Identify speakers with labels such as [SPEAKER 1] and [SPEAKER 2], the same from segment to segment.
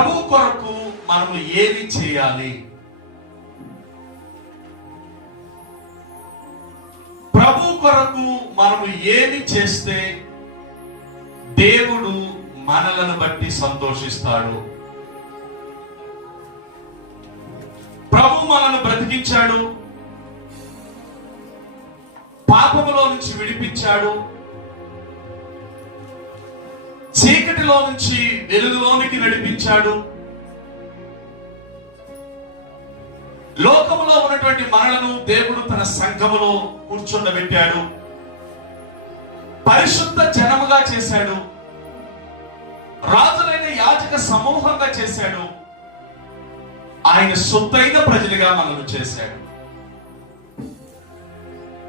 [SPEAKER 1] ప్రభు కొరకు మనము ఏమి చేయాలి? ప్రభు కొరకు మనము ఏమి చేస్తే దేవుడు మనలను బట్టి సంతోషిస్తాడు? ప్రభు మనల్ని బ్రతికించాడు. పాపములో నుంచి విడిపించాడు. చీకటిలో నుంచి వెలుగులోనికి నడిపించాడు. లోకములో ఉన్నటువంటి మనలను దేవుడు తన సంఘములో కూర్చుండబెట్టాడు పరిశుద్ధ జనముగా చేశాడు. రాజులైన యాజక సమూహంగా చేశాడు. ఆయన సొత్తైన ప్రజలుగా మనల్ని చేశాడు.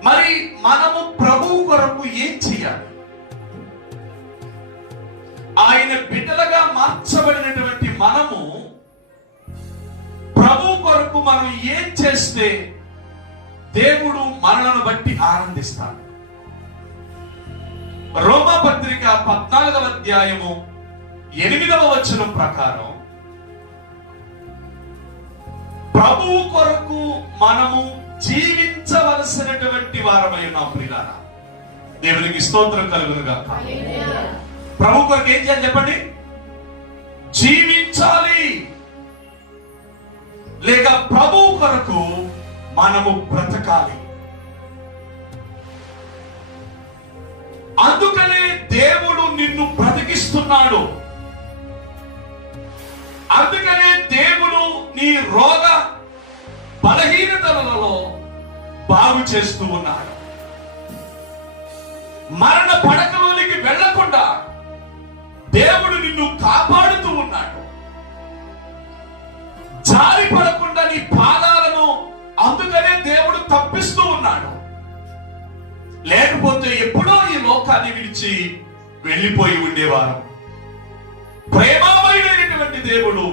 [SPEAKER 1] మరి మనము ప్రభువు కొరకు ఏం చేయాలి ఆయన బిడ్డలుగా మార్చబడినటువంటి మనము ప్రభు కొరకు మనం ఏం చేస్తే దేవుడు మనలను బట్టి ఆనందిస్తాడు? రోమా పత్రిక పద్నాలుగవ అధ్యాయము ఎనిమిదవ వచనం ప్రకారం ప్రభువు కొరకు మనము జీవించవలసినటువంటి వారమై ఉన్నాం దేవునికి స్తోత్రం కలుగునుగా ప్రభు కొరకు ఏం చేయాలి చెప్పండి? జీవించాలి. లేక ప్రభు కొరకు మనము బ్రతకాలి. అందుకనే దేవుడు నిన్ను బ్రతికిస్తున్నాడు. అందుకనే దేవుడు నీ రోగ బలహీనతలలో బాగు చేస్తూ ఉన్నాడు. మరణ పడకలోనికి వెళ్ళకుండా దేవుడు నిన్ను కాపాడుతూ ఉన్నాడు. జారి పడకుండా నీ పాదాలను అందుకనే దేవుడు తప్పిస్తూ ఉన్నాడు. లేకపోతే ఎప్పుడో ఈ లోకాన్ని విడిచి వెళ్ళిపోయి ఉండేవారు. ప్రేమమైనటువంటి దేవుడు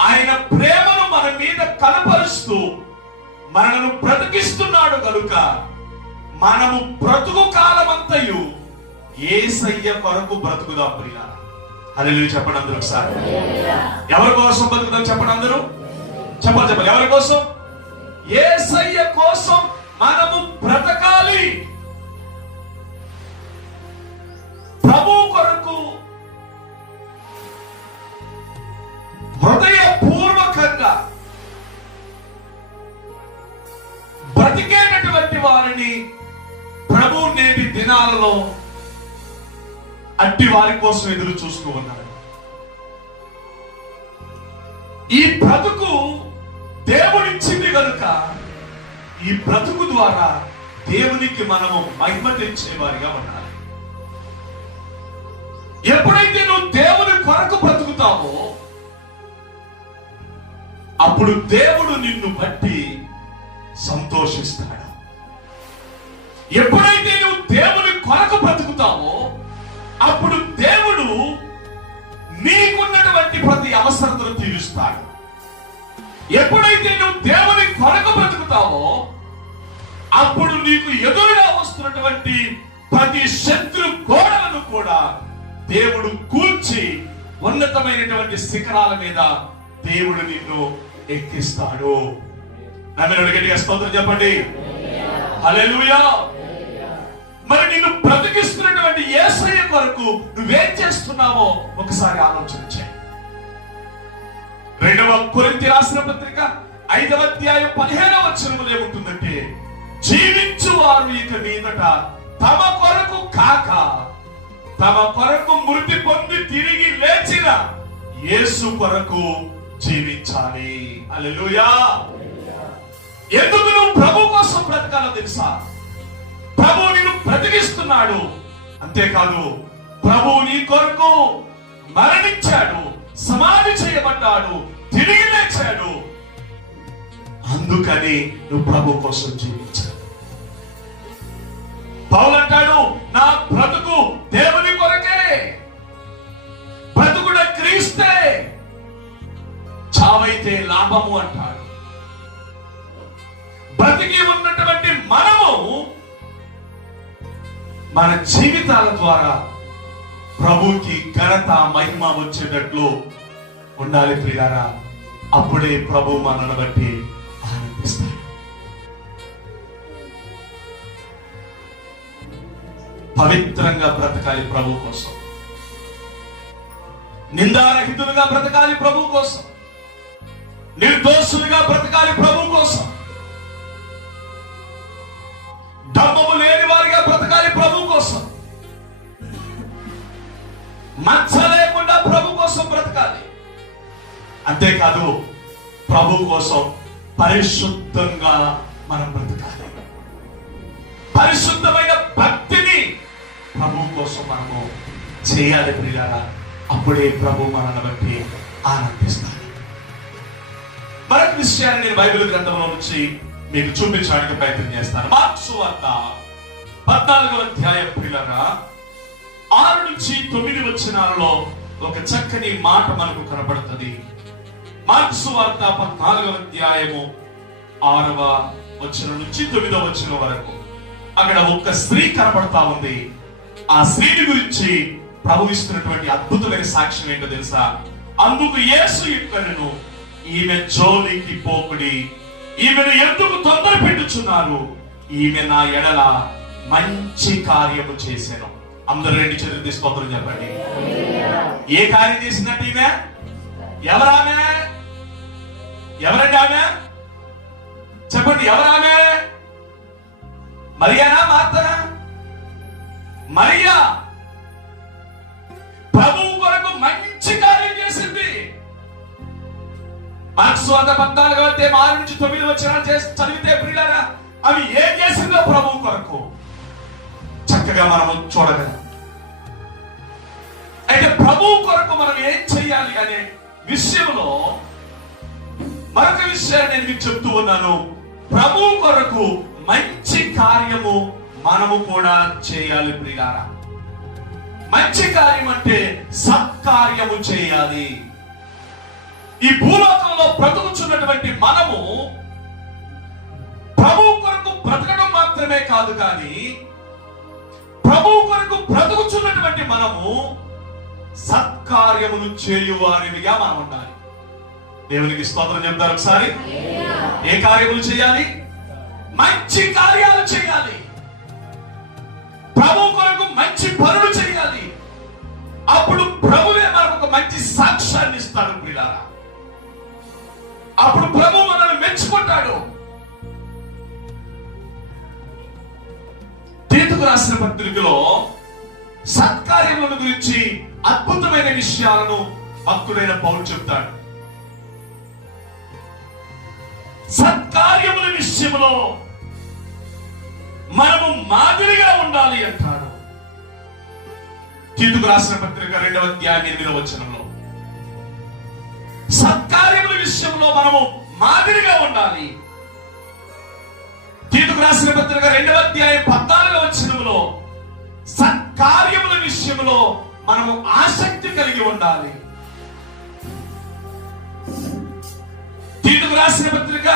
[SPEAKER 1] ఆయన ప్రేమను మన మీద కనపరుస్తూ మనను బ్రతికిస్తున్నాడు కనుక మనము బ్రతుకు కాలమంతయు ఏసయ్య కొరకు బ్రతుకుదాం ప్రియా? అది చెప్పండి అందరూ ఒకసారి. ఎవరి కోసం బ్రతుకుదాం చెప్పండి అందరూ? చెప్పాలి చెప్పాలి ఎవరి కోసం? ఏసయ్య కోసం మనము బ్రతకాలి? ప్రభు కొరకు హృదయపూర్వకంగా బ్రతికేటటువంటి వారిని ప్రభు నేటి దినాలలో వారి కోసం ఎదురు చూస్తూ ఉన్నారు. ఈ బ్రతుకు దేవుడిచ్చింది కనుక ఈ బ్రతుకు ద్వారా దేవునికి మనము మహిమ తెచ్చే వారిగా ఉండాలి. ఎప్పుడైతే నువ్వు దేవుని కొరకు బ్రతుకుతావో అప్పుడు దేవుడు నిన్ను బట్టి సంతోషిస్తాడు. ఎప్పుడైతే నువ్వు దేవుని కొరకు అవసరతను తీరుస్తాడు ఎప్పుడైతే నువ్వు దేవుని కొరకు బ్రతుకుతావో అప్పుడు నీకు ఎదురుగా వస్తున్నటువంటి ప్రతి శత్రు గోడలను కూడా దేవుడు కూల్చి ఉన్నతమైనటువంటి శిఖరాల మీద దేవుడు నిన్ను ఎక్కిస్తాడు. నన్ను గట్టిగా స్తోత్రం చెప్పండి. హల్లెలూయా. మరి నిన్ను బ్రతికిస్తున్నటువంటి ఏసయ్య కొరకు నువ్వేం చేస్తున్నావో ఒకసారి ఆలోచన చేయి. రెండవ కొరింతి రాసిన పత్రిక ఐదవ అధ్యాయం పదిహేనవ వచనములు ఏముంటుందంటే జీవించు వారు ఇక మీదట తమ కొరకు కాక తమ కొరకు మృతి పొంది తిరిగి లేచిన యేసు కొరకు జీవించాలి. అల్లెలుయా ఎందుకు నువ్వు ప్రభు కోసం బ్రతకాలో తెలుసా? ప్రభు నిన్ను బ్రతికిస్తున్నాడు. అంతేకాదు ప్రభు నీ కొరకు మరణించాడు. సమాధి చేయబడ్డాడు తిరిగి లేచాడు. అందుకని నువ్వు ప్రభు కోసం జీవించాడు పౌలు అంటాడు నా బ్రతుకు దేవుని కొరకే. బ్రతుకుడ క్రీస్తే. చావైతే లాభము అంటాడు. బ్రతికి ఉన్నటువంటి మనము మన జీవితాల ద్వారా ప్రభుకి ఘనత మహిమ వచ్చేటట్లు ఉండాలి ప్రియారా? అప్పుడే ప్రభు మనను బట్టి ఆనందిస్తాడు. పవిత్రంగా బ్రతకాలి ప్రభు కోసం. నిందారహితులుగా బ్రతకాలి ప్రభు కోసం. నిర్దోషులుగా బ్రతకాలి ప్రభు కోసం. ధర్మము మచ్చ లేకుండా ప్రభు కోసం బ్రతకాలి. అంతేకాదు ప్రభు కోసం పరిశుద్ధంగా మనం బ్రతకాలి. పరిశుద్ధమైన భక్తిని ప్రభు కోసం మనము చేయాలి ప్రియారా అప్పుడే ప్రభు మనల్ని బట్టి ఆనందిస్తాడు. మరొక విషయాన్ని నేను బైబిల్ గ్రంథంలో నుంచి మీకు చూపించడానికి ప్రయత్నం చేస్తాను. మార్క్సు వార్త పద్నాలుగవ అధ్యాయం ప్రియులరా. ఆరు నుంచి తొమ్మిది వచనాలలో ఒక చక్కని మాట మనకు కనబడుతుంది. మార్క్స్ వార్త పద్నాలుగవ అధ్యాయము ఆరవ వచ్చిన నుంచి తొమ్మిదవ వచ్చిన వరకు. అక్కడ ఒక స్త్రీ కనపడతా ఉంది. ఆ స్త్రీని గురించి ప్రభు ఇస్తున్నటువంటి అద్భుతమైన సాక్ష్యం ఏంటో తెలుసా? అందుకు యేసు ఇక్కడను ఈమె జోలికి పోకుడి. ఈమెను ఎందుకు తొందర పెట్టుచున్నారు ఈమె నా ఎడల మంచి కార్యము చేశాను అందరూ రెండు చేతులు తీసుకోవద్దని చెప్పండి. ఏ కార్యం చేసిందంటే ఈమె? ఎవరామె? ఎవరండి ఆమె? చెప్పండి ఎవరామె? మరియానా మార్తనా? మరియా? ప్రభువు కొరకు మంచి కార్యం చేసింది. మార్క్స్ వంద పద్నాలుగు అయితే ఆరు నుంచి తొమ్మిది వచ్చిన చదివితే ప్రియులారా అవి ఏం చేసిందో ప్రభువు కొరకు? చక్కగా మనము చూడగలం. అయితే ప్రభు కొరకు మనం ఏం చేయాలి అనే విషయంలో మరొక విషయాన్ని నేను మీకు చెప్తూ ఉన్నాను. ప్రభు కొరకు మంచి కార్యము మనము కూడా చేయాలి ప్రియారా మంచి కార్యం అంటే సత్కార్యము చేయాలి. ఈ భూలోకంలో బ్రతుకుచున్నటువంటి మనము ప్రభు కొరకు బ్రతకడం మాత్రమే కాదు కానీ ప్రభువు కొరకు బ్రతుకుచున్నటువంటి మనము సత్కార్యమును చేయువారినిగా మనం ఉండాలి. దేవునికి స్తోత్రం చెప్తారు ఒకసారి. ఏ కార్యములు చేయాలి? మంచి కార్యాలు చేయాలి. ప్రభు కొరకు మంచి పనులు చేయాలి. అప్పుడు ప్రభువే మనకు ఒక మంచి సాక్ష్యాన్ని ఇస్తాడు ప్రియులారా. అప్పుడు ప్రభు రాసిన పత్రికలో సత్కార్యముల గురించి అద్భుతమైన విషయాలను భక్తుడైన పౌరు చెప్తాడు. సత్కార్యముల విషయంలో మనము మాదిరిగా ఉండాలి అంటాడు. తీతుకు రాసిన పత్రిక రెండవ అధ్యాయం ఎనిమిదవ వచనంలో. సత్కార్యముల విషయంలో మనము మాదిరిగా ఉండాలి. తీతుకు రాసిన పత్రిక రెండవ అధ్యాయం పద్నాలుగవ వచనంలో సత్కార్యముల విషయంలో మనము ఆసక్తి కలిగి ఉండాలి. తీతుకు రాసిన పత్రిక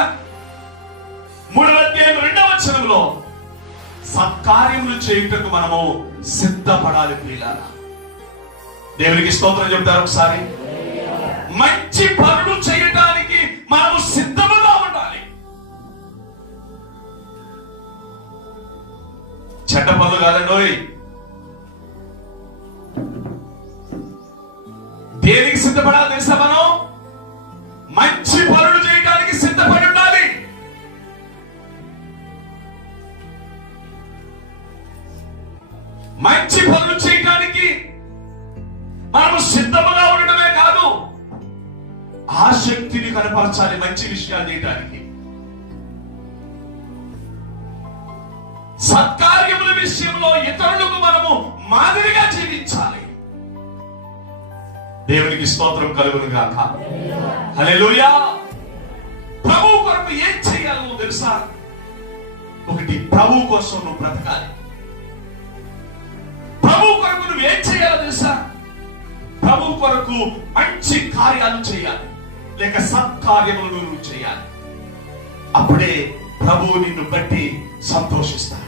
[SPEAKER 1] మూడవ అధ్యాయం రెండవ వచనంలో సత్కార్యములు చేయుటకు మనము సిద్ధపడాలి ప్రియులారా. దేవునికి స్తోత్రం చెప్తారు ఒకసారి. మంచి పనులు చేయటానికి మనము సిద్ధ చెడ్డ పనులు కాదండి దేనికి సిద్ధపడాలి తెలుసా మనం? మంచి పనులు చేయడానికి సిద్ధపడి ఉండాలి. మంచి పనులు చేయడానికి మనము సిద్ధముగా ఉండడమే కాదు ఆసక్తిని కనపరచాలి మంచి విషయాలు చేయడానికి విషయంలో ఇతరులకు మనము మాదిరిగా జీవించాలి. దేవునికి స్తోత్రం కలుగును గాక హల్లెలూయా. ప్రభు కొరకు ఏం చేయాలో తెలుసా? ఒకటి ప్రభు కోసం నువ్వు బ్రతకాలి. ప్రభు కొరకు నువ్వు ఏం చేయాలో తెలుసా? ప్రభు కొరకు మంచి కార్యాలు చేయాలి. లేక సత్కార్యములు నువ్వు చేయాలి. అప్పుడే ప్రభువు నిన్ను బట్టి సంతోషిస్తాడు.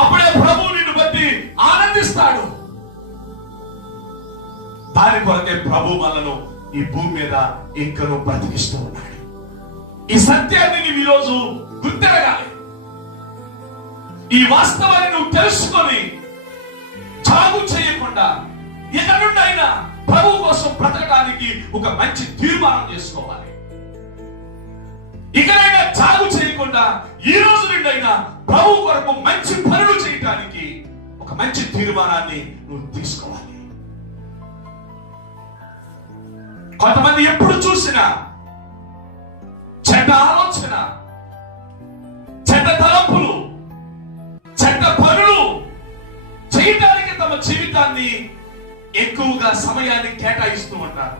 [SPEAKER 1] అప్పుడే ప్రభు నిన్ను బట్టి ఆనందిస్తాడు. దాని కొరకే ప్రభు మనను ఈ భూమి మీద ఇంకను బ్రతికిస్తూ ఉన్నాడు. ఈ సత్యాన్ని నీవు ఈరోజు గుర్తెరగాలి. ఈ వాస్తవాన్ని నువ్వు తెలుసుకొని చాగు చేయకుండా ఇక నుండి అయినా ప్రభు కోసం బ్రతకడానికి ఒక మంచి తీర్మానం చేసుకోవాలి. ఇకనైనా చాలు చేయకుండా ఈ రోజు నుండి అయినా ప్రభు కొరకు మంచి పనులు చేయటానికి ఒక మంచి తీర్మానాన్ని నువ్వు తీసుకోవాలి. కొంతమంది ఎప్పుడు చూసినా చెడ్డ ఆలోచన చెడ్డ తలంపులు చెడ్డ పనులు చేయటానికి తమ జీవితాన్ని ఎక్కువగా సమయాన్ని కేటాయిస్తూ ఉంటారు.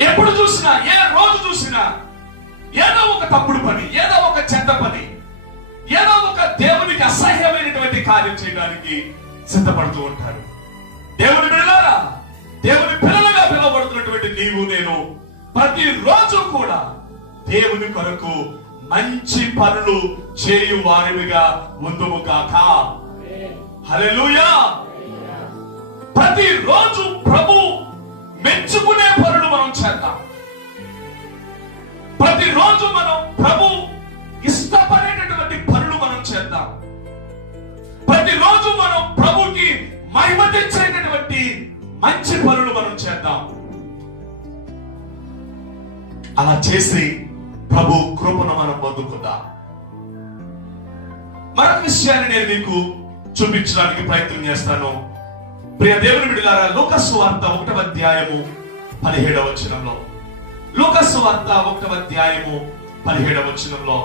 [SPEAKER 1] ఎప్పుడు చూసినా ఏ రోజు చూసినా ఏదో ఒక తప్పుడు పని ఏదో ఒక చెత్త పని ఏదో ఒక దేవునికి అసహ్యమైనటువంటి కార్యం చేయడానికి సిద్ధపడుతూ ఉంటారు దేవుని బిడ్డలారా దేవుని పిల్లలుగా పిలువబడుతున్నటువంటి నీవు నేను ప్రతిరోజు కూడా దేవుని కొరకు మంచి పనులు చేయు వారివిగా ఉందము కాక హలెలుయా ప్రతిరోజు ప్రభు మెచ్చుకునే పనులు మనం చేద్దాం. ప్రతిరోజు మనం ప్రభు ఇష్టపడేటటువంటి పనులు మనం చేద్దాం. ప్రతిరోజు మనం ప్రభుకి మహిమ తెచ్చేటటువంటి మంచి పనులు మనం చేద్దాం. అలా చేసి ప్రభు కృపను మనం పొందుకుందాం. మరొక విషయాన్ని నేను మీకు చూపించడానికి ప్రయత్నం చేస్తాను. ప్రియ దేవుని బిడ్డలారా లోకస్సు ఒకటవ అధ్యాయము పదిహేడవ వచనంలో. లూకస్సు వార్త ఒకటవ అధ్యాయము పదిహేడవ వచనంలో.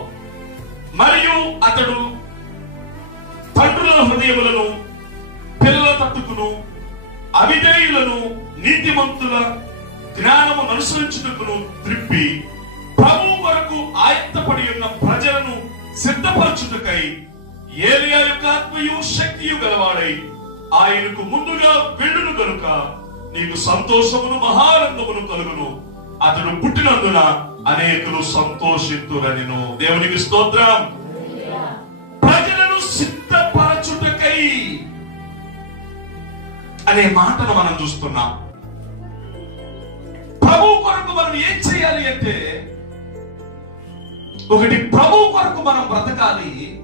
[SPEAKER 1] మరియు అతడు తండ్రుల హృదయములను పిల్లల తట్టుకును అవిధేయులను నీతిమంతుల జ్ఞానము అనుసరించుటకును త్రిప్పి ప్రభు కొరకు ఆయత్తపడి ఉన్న ప్రజలను సిద్ధపరచుటకై ఏలియా యొక్క ఆత్మయు శక్తియు గలవాడై ఆయనకు ముందుగా వెళ్ళును గనుక నీకు సంతోషమును మహానందమును కలుగును. అతడు పుట్టినందున అనేకులు సంతోషితురనిను దేవునికి స్తోత్రం. ప్రజలను సిద్ధపరచుటకై అనే మాటను మనం చూస్తున్నాం. ప్రభు కొరకు మనం ఏం చేయాలి అంటే ఒకటి ప్రభు కొరకు మనం బ్రతకాలి.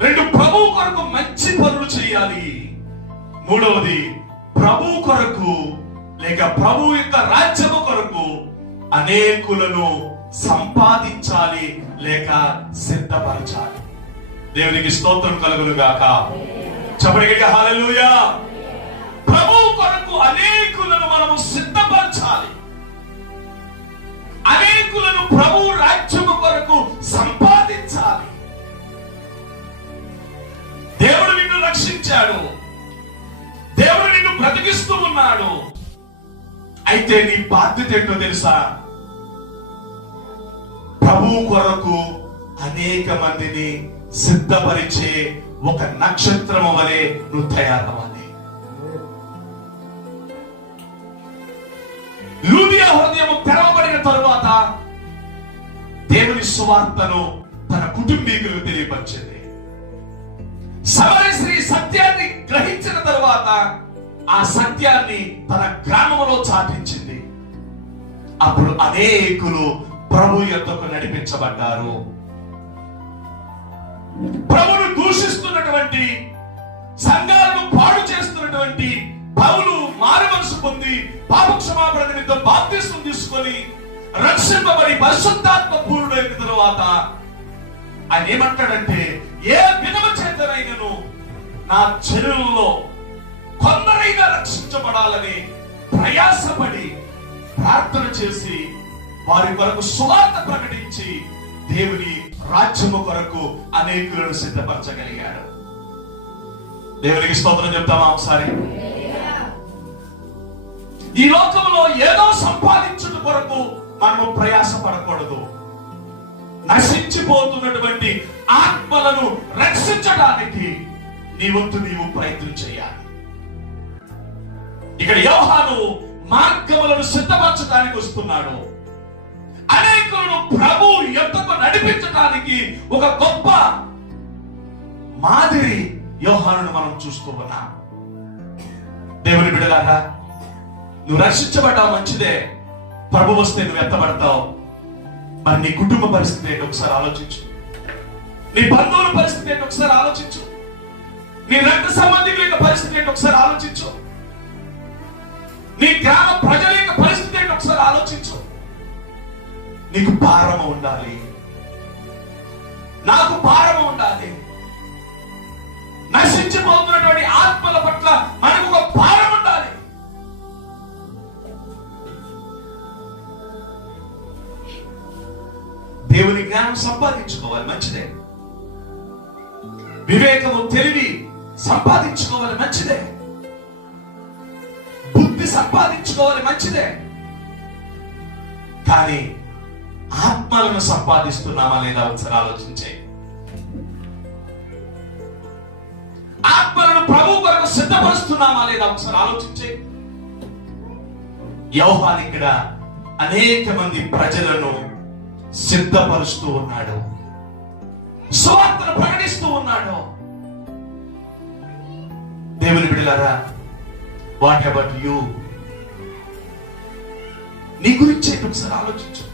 [SPEAKER 1] రెండు ప్రభు కొరకు మంచి పనులు చేయాలి. మూడవది ప్రభు కొరకు లేక ప్రభు యొక్క రాజ్యము కొరకు అనేకులను సంపాదించాలి లేక సిద్ధపరచాలి. దేవునికి స్తోత్రం కలుగును గాక. చెప్పడికి హల్లెలూయా. ప్రభు కొరకు అనేకులను మనము సిద్ధపరచాలి. అనేకులను ప్రభు రాజ్యము కొరకు సంపాదించాలి. దేవుడు నిన్ను రక్షించాడు. దేవుడు నిన్ను బ్రతికిస్తూ ఉన్నాడు. అయితే నీ బాధ్యత ఏంటో తెలుసా? ప్రభు కొరకు అనేక మందిని సిద్ధపరిచే ఒక నక్షత్రము వలె నువ్వు తయారవ్వాలి. లూబియా హృదయం తెరవబడిన తరువాత దేవుని సువార్తను తన కుటుంబీకులకు తెలియపరిచింది. సమరశ్రీ సత్యాన్ని గ్రహించిన తరువాత ఆ సత్యాన్ని తన గ్రామంలో చాటించింది. అప్పుడు అనేకులు ప్రభు యొద్దకు నడిపించబడ్డారు. ప్రభును దూషిస్తున్నటువంటి సంఘాలను పాడు చేస్తున్నటువంటి పౌలు మారు మనసు పొంది పాపక్షమాపణ నిమిత్తం బాప్తిస్వం తీసుకొని రక్షింపబడి పరిశుద్ధాత్మ పూర్ణుడైన తరువాత ఆయన ఏమంటాడంటే ఏ విధవ చేతనైనను నా చెరువుల్లో ఎవరైనా రక్షించబడాలని ప్రయాసపడి ప్రార్థన చేసి వారి కొరకు సువార్త ప్రకటించి దేవుని రాజ్యము కొరకు అనేకులను సిద్ధపరచగలిగాడు దేవునికి స్తోత్రం చెప్తామా ఒకసారి? ఈ లోకంలో ఏదో సంపాదించుట కొరకు మనము ప్రయాస పడకూడదు నశించిపోతున్నటువంటి ఆత్మలను రక్షించడానికి నీ వంతు నీవు ప్రయత్నం చేయాలి. ఇక్కడ యోహాను మార్గములను సిద్ధపరచడానికి వస్తున్నాడు. అనేకులను ప్రభు ఎంతకు నడిపించడానికి ఒక గొప్ప మాదిరి యోహాను మనం చూస్తూ ఉన్నాం. దేవుని బిడలారా నువ్వు రక్షించబడ్డావు మంచిదే. ప్రభు వస్తే నువ్వు ఎత్తబడతావు. మరి నీ కుటుంబ పరిస్థితి ఏంటి? ఒకసారి ఆలోచించు. నీ బంధువుల పరిస్థితి ఏంటి? ఒకసారి ఆలోచించు. నీ రక్త సంబంధికుల పరిస్థితి ఏంటి? ఒకసారి ఆలోచించు. నీ గ్రామ ప్రజల యొక్క పరిస్థితి ఏంటి ఒకసారి ఆలోచించు. నీకు భారమ ఉండాలి. నాకు భారమ ఉండాలి. నశించిపోతున్నటువంటి ఆత్మల పట్ల మనకు ఒక భారం ఉండాలి. దేవుని జ్ఞానం సంపాదించుకోవాలి మంచిదే. వివేకము తెలివి సంపాదించుకోవాలి మంచిదే. సంపాదించుకోవాలి మంచిదే. కానీ ఆత్మలను సంపాదిస్తున్నామా లేదా ఒకసారి ఆలోచించే. ఆత్మలను ప్రభు కొరకు సిద్ధపరుస్తున్నామా లేదా ఒకసారి ఆలోచించే. యోహాన్ ఇక్కడ అనేక మంది ప్రజలను సిద్ధపరుస్తూ ఉన్నాడు. సువార్తను ప్రకటిస్తూ ఉన్నాడు. దేవుని బిడ్డలారా వాట్ అబౌట్ యూ చేయండి ఒకసారి ఆలోచించు.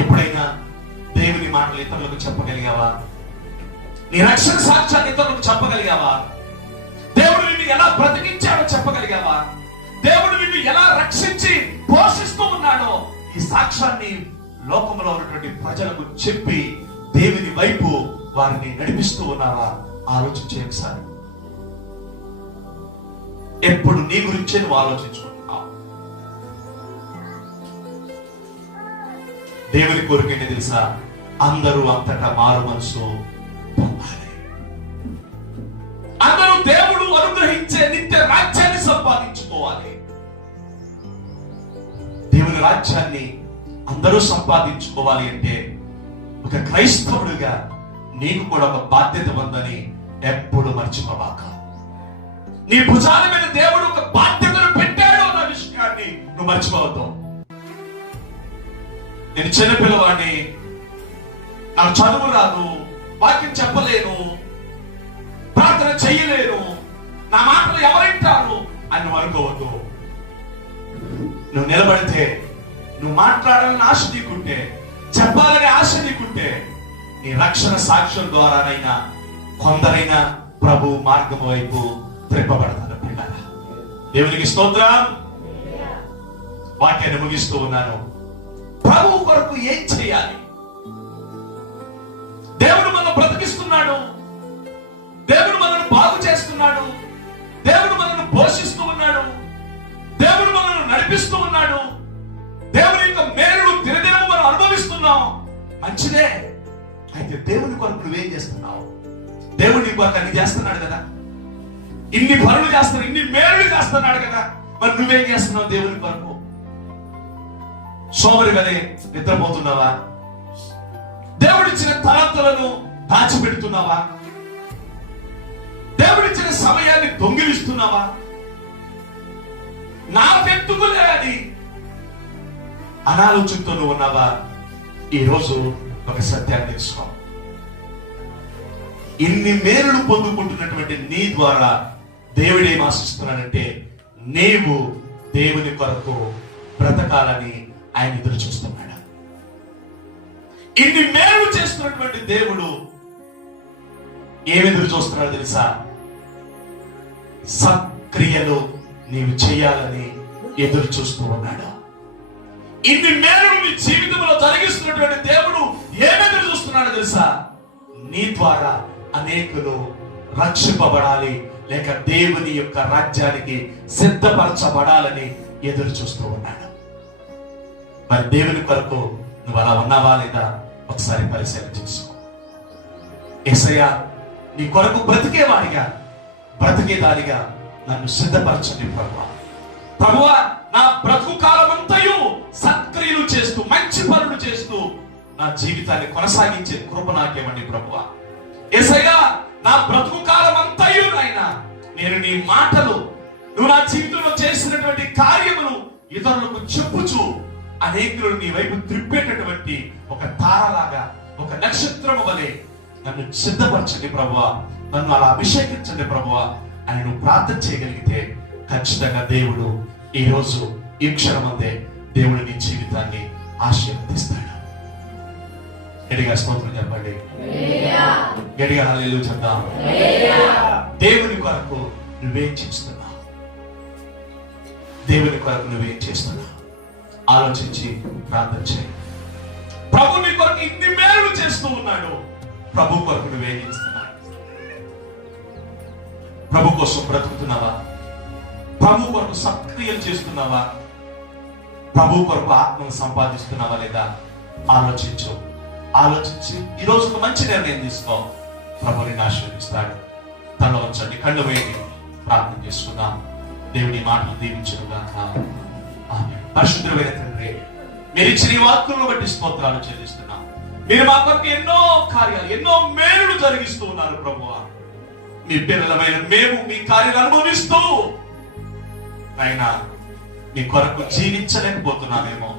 [SPEAKER 1] ఎప్పుడైనా దేవుని మాటలు ఇతరులకు చెప్పగలిగావా? నీ రక్షణ సాక్ష్యాన్ని ఇతరులకు చెప్పగలిగావా? దేవుడు నిన్ను ఎలా బ్రతికించాడో చెప్పగలిగావా? దేవుడు నిన్ను ఎలా రక్షించి పోషిస్తూ ఉన్నాడో ఈ సాక్ష్యాన్ని లోకంలో ఉన్నటువంటి ప్రజలకు చెప్పి దేవుని వైపు వారిని నడిపిస్తూ ఉన్నారా ఆలోచించే ఒకసారి. ఎప్పుడు నీ గురించే నువ్వు ఆలోచించుకుంటున్నావు దేవుని కోరికేంటి తెలుసా? అందరూ అంతటా మారు మనసు పొందాలి. అందరూ దేవుడు అనుగ్రహించే నిత్య రాజ్యాన్ని సంపాదించుకోవాలి. దేవుని రాజ్యాన్ని అందరూ సంపాదించుకోవాలి అంటే ఒక క్రైస్తవుడిగా నీకు కూడా ఒక బాధ్యత ఉందని ఎప్పుడు మర్చిపోవాక నీ భుజాల మీద దేవుడు ఒక బాధ్యతను పెట్టాడు అన్న విషయాన్ని నువ్వు మర్చిపోవద్దు. నేను చిన్నపిల్లవాడిని నాకు చదువు రాదు వాక్యం చెప్పలేను ప్రార్థన చెయ్యలేను నా మాటలు ఎవరింటారు అని అనుకోవద్దు. నువ్వు నిలబడితే నువ్వు మాట్లాడాలని ఆశ నీకుంటే చెప్పాలని ఆశ నీకుంటే నీ రక్షణ సాక్ష్యం ద్వారానైనా కొందరైనా ప్రభు మార్గం వైపు త్రిప్పబడతారు పిల్లల దేవునికి స్తోత్రం. వాక్యాన్ని ముగిస్తూ ఉన్నాను. ప్రభు కొరకు ఏం చేయాలి? దేవుడు మనం బ్రతికిస్తున్నాడు. దేవుడు మనల్ని బాగు చేస్తున్నాడు. దేవుడు మనల్ని పోషిస్తూ ఉన్నాడు. దేవుడు మనల్ని నడిపిస్తూ ఉన్నాడు. దేవుని యొక్క మేలు దినదినము మనం అనుభవిస్తున్నాం. మంచిదే. అయితే దేవుని కొరకు నువ్వేం చేస్తున్నావు? దేవుడు నీ కొరకు అన్ని చేస్తున్నాడు కదా? ఇన్ని పనులు చేస్తున్నాడు ఇన్ని మేలు చేస్తున్నాడు కదా? మరి నువ్వేం చేస్తున్నావు దేవుని కొరకు? సోమరి వలె నిద్రపోతున్నావా? దేవుడిచ్చిన తలంతలను దాచిపెడుతున్నావా? దేవుడిచ్చిన సమయాన్ని దొంగిలిస్తున్నావా? నాకెత్తుకులే అది? అనాలోచనతో నువ్వు ఉన్నావా? ఈరోజు ఒక సత్యాన్ని తెలుసుకో. ఇన్ని మేలులు పొందుకుంటున్నటువంటి నీ ద్వారా దేవుడేం ఆశిస్తున్నాడంటే నీవు దేవుని కొరకు బ్రతకాలని ఆయన ఎదురు చూస్తున్నాడు. ఇన్ని మేలు చేస్తున్నటువంటి దేవుడు ఏమెదురు చూస్తున్నాడు తెలుసా? సక్రియలు నీవు చేయాలని ఎదురు చూస్తూ ఉన్నాడు. ఇన్ని మేలు నీ జీవితంలో జరిగిస్తున్నటువంటి దేవుడు ఏమెదురు చూస్తున్నాడు తెలుసా? నీ ద్వారా అనేకులు రక్షింపబడాలి లేక దేవుని యొక్క రాజ్యానికి సిద్ధపరచబడాలని ఎదురు చూస్తూ ఉన్నాడు. మరి దేవుని కొరకు నువ్వు అలా ఉన్నావా లేదా ఒకసారి పరిశీలన చేసుకో. ఏసయ్య నీ కొరకు బ్రతికేవాడిగా బ్రతికేదానిగా నన్ను సిద్ధపరచండి ప్రభు ప్రభు నా బ్రతుకు కాలం అంతయు సత్క్రియలు చేస్తూ మంచి పనులు చేస్తూ నా జీవితాన్ని కొనసాగించే కృప నాకేమండి ప్రభు ఏసయ్యా నా బ్రతుకు కాలం అంతయు నేను నీ మాటలు నువ్వు నా జీవితంలో చేసినటువంటి కార్యములు ఇతరులకు చెప్పుచు అనేకులు నీ వైపు త్రిప్పేటటువంటి ఒక తారలాగా ఒక నక్షత్రము వలె నన్ను సిద్ధపరచండి ప్రభువా. నన్ను అలా అభిషేకించండి ప్రభువా. అని నువ్వు ప్రార్థన చేయగలిగితే ఖచ్చితంగా దేవుడు ఈ రోజు ఈ క్షణమందే దేవుడు నీ జీవితాన్ని ఆశీర్వదిస్తాడు. గట్టిగా స్తోత్రం చెప్పండి. హల్లెలూయా చెప్దాం. దేవుని కొరకు నువ్వేం చేస్తున్నావు? దేవుని కొరకు నువ్వేం చేస్తున్నావు? ఆలోచించి ప్రార్థన చేయి. ప్రభు నీ కొరకు ఇన్ని మేలు చేస్తూ ఉన్నాడు. ప్రభు కొరకు నువ్వేం ప్రభు కోసం బ్రతుకుతున్నావా? ప్రభు కొరకు సక్రియలు చేస్తున్నావా? ప్రభు కొరకు ఆత్మను సంపాదిస్తున్నావా లేదా? ఆలోచించు. ఆలోచించి ఈ రోజు ఒక మంచి నిర్ణయం తీసుకో. ప్రభుని ఆశీర్వదిస్తాడు. తల వచ్చండి కళ్ళు వేయండి. ప్రార్థన చేసుకుందాం. దేవుని మాటలు దీవించుగా పరిశుద్ధమైన తండ్రి మీరు ఇచ్చిన ఈ వాక్కులను బట్టి స్తోత్రాలు చెల్లిస్తున్నాం. మీరు మా కొరకు ఎన్నో కార్యాలు ఎన్నో మేలులు జరిగిస్తూ ఉన్నారు ప్రభువా. మీ పిల్లలమైన మేము మీ కార్యాలు అనుభవిస్తూ అయినా మీ కొరకు జీవించలేకపోతున్నామేమో.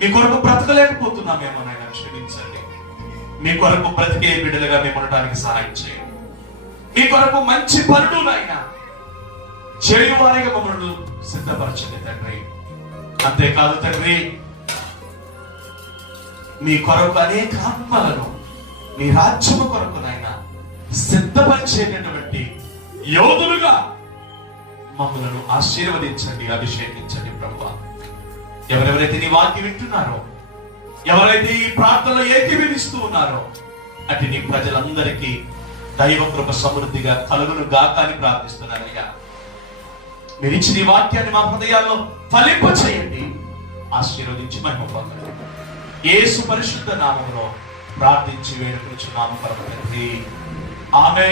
[SPEAKER 1] మీ కొరకు బ్రతకలేకపోతున్నామేమో నాయన క్షమించండి. మీ కొరకు బ్రతికే బిడ్డలుగా మేము ఉండటానికి సహాయం చేయండి. మీ కొరకు మంచి పనులు నాయన చేయువారిగా మమ్మల్ని సిద్ధపరచండి తండ్రి. అంతేకాదు తండ్రి మీ కొరకు అనేక ఆత్మలను మీ రాజ్యము కొరకు నాయన సిద్ధపరిచేటటువంటి యోధులుగా మమ్మలను ఆశీర్వదించండి అభిషేకించండి ప్రభు ఎవరెవరైతే నీ వాక్య వింటున్నారో ఎవరైతే ఈ ప్రార్థనలో ఏకీభవిస్తూ ఉన్నారో అటు నీ ప్రజలందరికీ దైవ కృప సమృద్ధిగా కలుగును గాక అని ప్రార్థిస్తున్నారయ్యా మీరు ఇచ్చిన ఈ వాక్యాన్ని మా హృదయాల్లో ఫలింప చేయండి. ఆశీర్వదించి మహిమ పొందండి ఏసు పరిశుద్ధ నామంలో ప్రార్థించి వేడుకొచ్చున్నాము పరమ తండ్రి. ఆమె